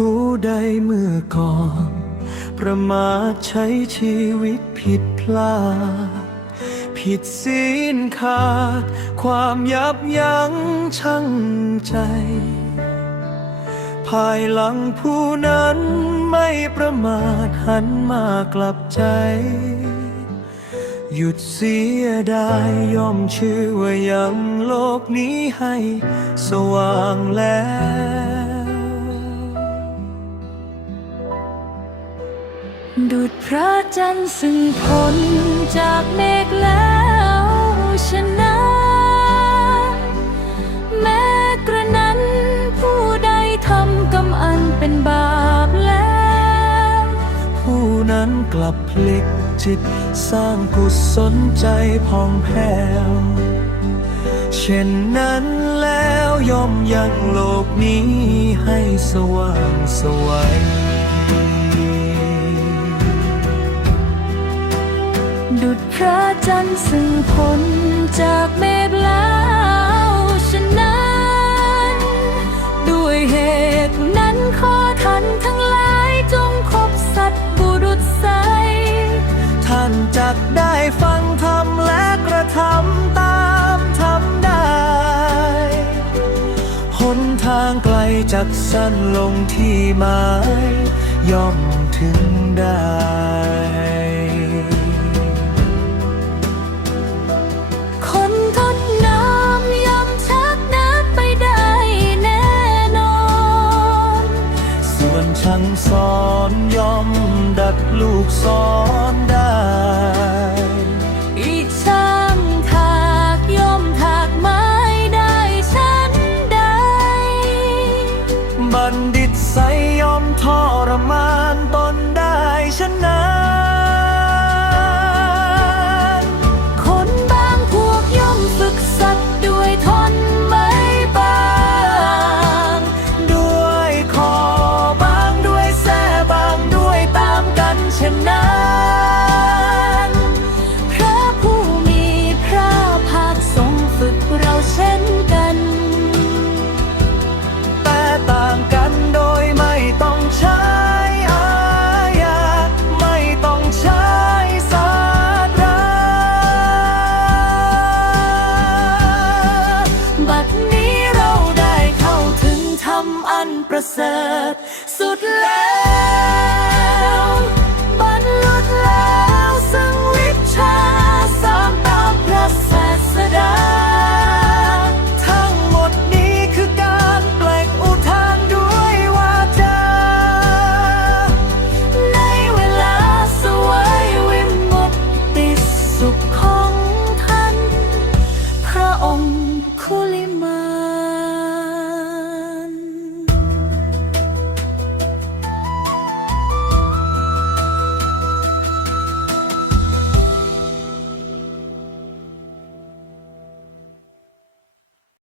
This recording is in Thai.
ผู้ใดเมื่อก่อน ประมาทใช้ชีวิตผิดพลาด ผิดศีลขาด ความยับยั้งชั่งใจ ภายหลังผู้นั้นไม่ประมาทหันมากลับใจ หยุดเสียดายยอมชื่อว่ายังโลกนี้ให้สว่างแล้ว ดุดพระจันทร์ซึ่งพ้นจากเมฆแล้วชนะ แม้กระนั้นผู้ใดทำกรรมอันเป็นบาปแล้ว ผู้นั้นกลับพลิกจิตสร้างกุศลใจผ่องแผ้ว เช่นนั้นแล้วย่อมยังโลกนี้ให้สว่างสวัย พระจันทร์ซึ่งพ้นจากเมฆแล้วฉะนั้น ด้วยเหตุนั้นขอท่านทั้งหลายจงคบสัตว์บุรุษใส ท่านจักได้ฟังธรรมและกระทำตามทำได้หนทางไกลจากสั้นลงที่หมายย่อมถึงได้ ลูกสอนได้ ประเสริฐสุดแล้ว